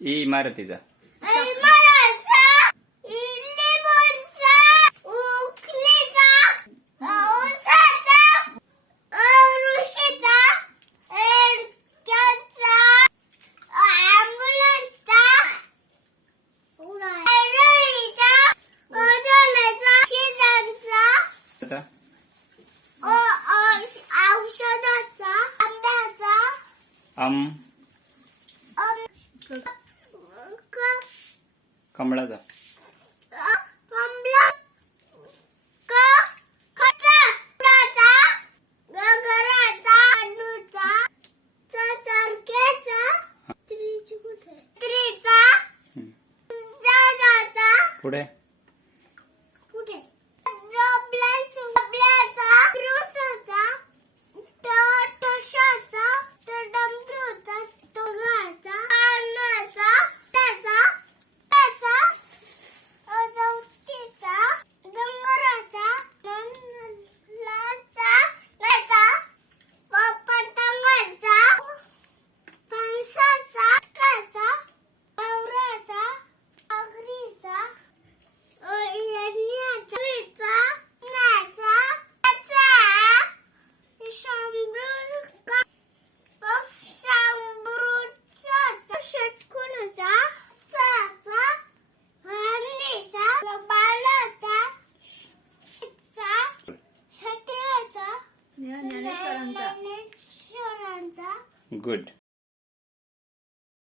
इमारतीचा. इमारतीचा. औषधाचा, आंब्याचा, कमळाचा. कमला, खताचा, गगराचा, अणूचा, चरख्याचा, त्रीचा, जहाजाचा, पुढे कुठे जबल्याचा, क्रूसचा, टशाचा, डमरूचा, तोगाचा, पाण्याचा, त्याचा, चौथीचा, डोंगराचा, लाचा, पतंगाचा, फणसाचा, काचा, पवराचा, आगरीचा, येण्याचा, नाचा, शांबरूचा, षटकोनाचा, साचा, हंडीचा, बालाचा, छत्र्याचा, ज्ञानेश्वरांचा. ज्ञानेश्वरांचा. गुड.